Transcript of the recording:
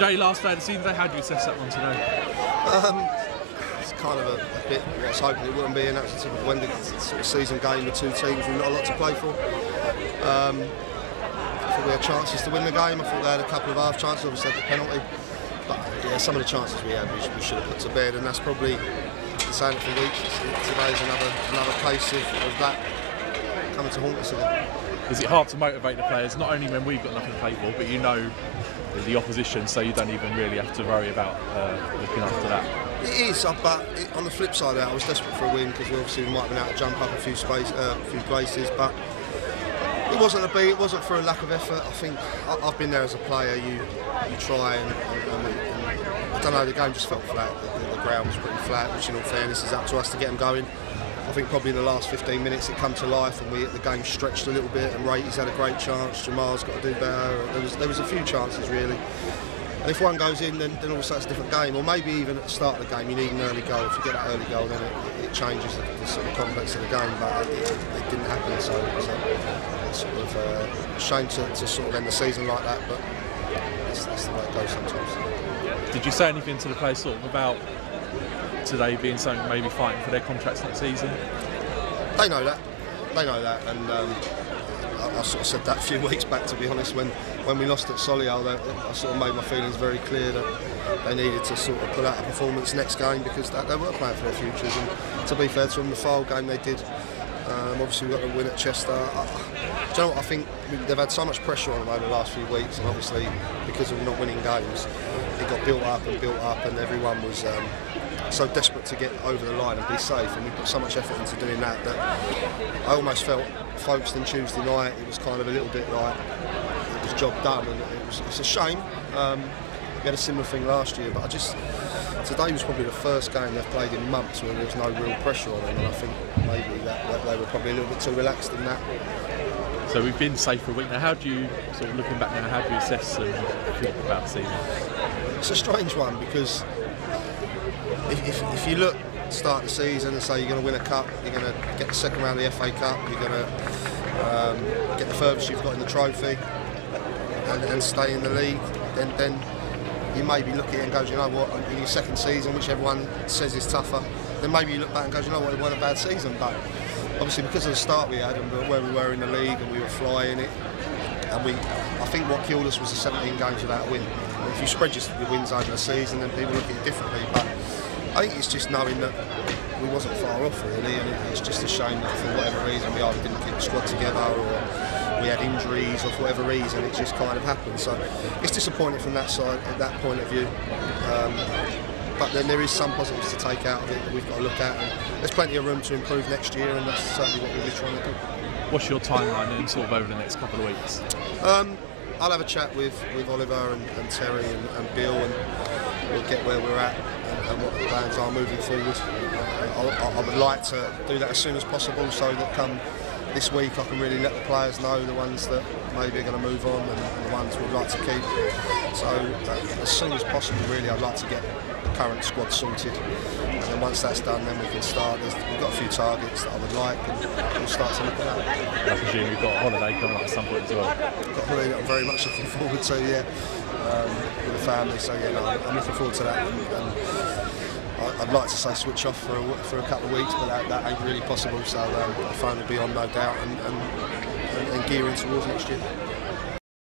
Jay, last day of the season, how do you assess that one today? It's kind of a bit what I was hoping it wouldn't be, and that's sort of when the sort of season game with two teams with not a lot to play for. I thought we had chances to win the game. I thought they had a couple of half chances, obviously had the penalty. But yeah, some of the chances we had we should have put to bed, and that's probably been saying it for weeks. Today's another case of that coming to haunt us again. Is it hard to motivate the players, not only when we've got nothing to play for, but you know the opposition, so you don't even really have to worry about looking after that? It is, but on the flip side of that, I was desperate for a win because we might have been able to jump up a few places, but it wasn't it wasn't for a lack of effort. I think I've been there as a player. You try and I don't know. The game just felt flat. The ground was pretty flat, which in all fairness is up to us to get them going. I think probably in the last 15 minutes it come to life and the game stretched a little bit, and Ratey's had a great chance. Jamal's got to do better. There was a few chances really. And if one goes in, then all of a sudden it's a different game. Or maybe even at the start of the game, you need an early goal. If you get that early goal, then it changes the sort of complex of the game. But it didn't happen, so it's sort of a shame to sort of end the season like that. But that's the way it goes sometimes. Did you say anything to the players sort of about today being something maybe fighting for their contracts next season? They know that. They know that, and I sort of said that a few weeks back, to be honest, when we lost at Solihull. I sort of made my feelings very clear that they needed to sort of put out a performance next game because they were playing for their futures. And to be fair to them, the final game they did. Obviously we got the win at Chester. Do you know what, I think they've had so much pressure on them over the last few weeks, and obviously because of not winning games, it got built up, and everyone was so desperate to get over the line and be safe, and we put so much effort into doing that I almost felt Folkestone Tuesday night, it was kind of a little bit like it was job done, and it's a shame. We had a similar thing last year, but today was probably the first game they've played in months where there was no real pressure on them, and I think maybe that they were probably a little bit too relaxed in that. So we've been safe for a week now. How do you, sort of looking back now, how do you assess and feel about the season? It's a strange one because if you look at the start of the season and say you're going to win a cup, you're going to get the second round of the FA Cup, you're going to get the furthest you've got in the trophy and stay in the league, then you maybe look at it and go, you know what, in your second season, which everyone says is tougher, then maybe you look back and go, you know what, it wasn't a bad season. But obviously because of the start we had and where we were in the league and we were flying it, and I think what killed us was the 17 games without a win. And if you spread your wins over the season, then people look at it differently. But I think it's just knowing that we wasn't far off really, and it's just a shame that for whatever reason we either didn't keep the squad together or we had injuries, or for whatever reason it just kind of happened. So it's disappointing from that side, at that point of view. But then there is some positives to take out of it that we've got to look at, and there's plenty of room to improve next year, and that's certainly what we'll be trying to do. What's your timeline then, sort of over the next couple of weeks? I'll have a chat with Oliver and Terry and Bill, and we'll get where we're at and what the plans are moving forward. I would like to do that as soon as possible, so that come this week I can really let the players know, the ones that maybe are going to move on and the ones we'd like to keep. So as soon as possible really, I'd like to get the current squad sorted, and then once that's done then we can start. We've got a few targets that I would like, and we'll start to look at that. I presume you've got a holiday coming up at some point as well. I've got a holiday that I'm very much looking forward to, yeah, with the family, so yeah, no, I'm looking forward to that. And I'd like to say switch off for a couple of weeks, but that ain't really possible, so the phone will be on no doubt, and gearing towards next year.